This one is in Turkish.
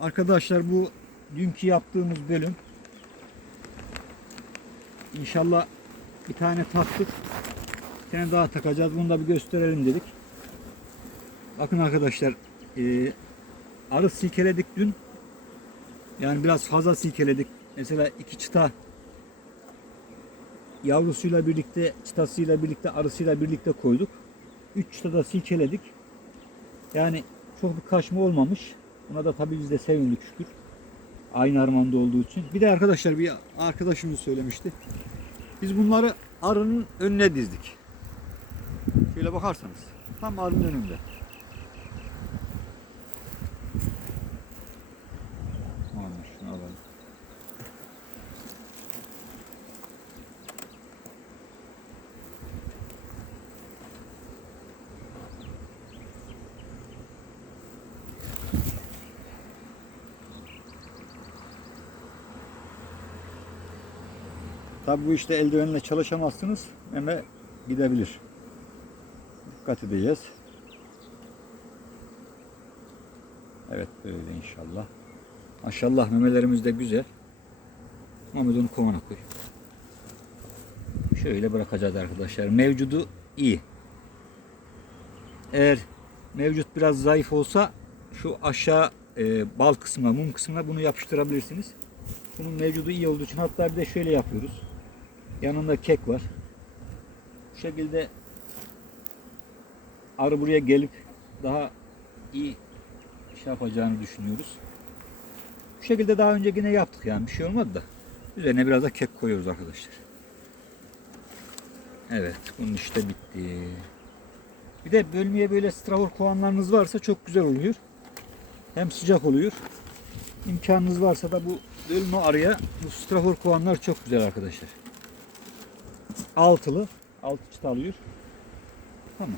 Arkadaşlar bu dünkü yaptığımız bölüm İnşallah bir tane taktık. Bir tane daha takacağız. Bunu da bir gösterelim dedik. Bakın arkadaşlar e, arı silkeledik dün. Yani biraz fazla silkeledik. Mesela iki çıta yavrusuyla birlikte, çıtasıyla birlikte, arısıyla birlikte koyduk. Üç çıta da silkeledik. Yani çok bir kaçma olmamış. Buna da tabii biz de sevindik şükür. Aynı harmanda olduğu için. Bir de arkadaşlar bir arkadaşımız söylemişti. Biz bunları arının önüne dizdik. Şöyle bakarsanız. Tam arının önünde. Tabi bu işte eldivenle çalışamazsınız. Meme gidebilir. Dikkat edeceğiz. Evet böyle inşallah. Maşallah memelerimiz de güzel. Mehmet onu kovana koy. Şöyle bırakacağız arkadaşlar. Mevcudu iyi. Eğer mevcut biraz zayıf olsa şu aşağı e, bal kısmına, mum kısmına bunu yapıştırabilirsiniz. Bunun mevcudu iyi olduğu için hatta bir de şöyle yapıyoruz. Yanında kek var. Bu şekilde arı buraya gelip daha iyi şey yapacağını düşünüyoruz. Bu şekilde daha önce yine yaptık yani bir şey olmadı da. Üzerine biraz da kek koyuyoruz arkadaşlar. Evet bunun işte bitti. Bir de bölmeye böyle strafor kovanlarınız varsa çok güzel oluyor. Hem sıcak oluyor. İmkanınız varsa da bu bölme araya bu strafor kovanlar çok güzel arkadaşlar. Altılı. Altı çıt alıyor. Tamam.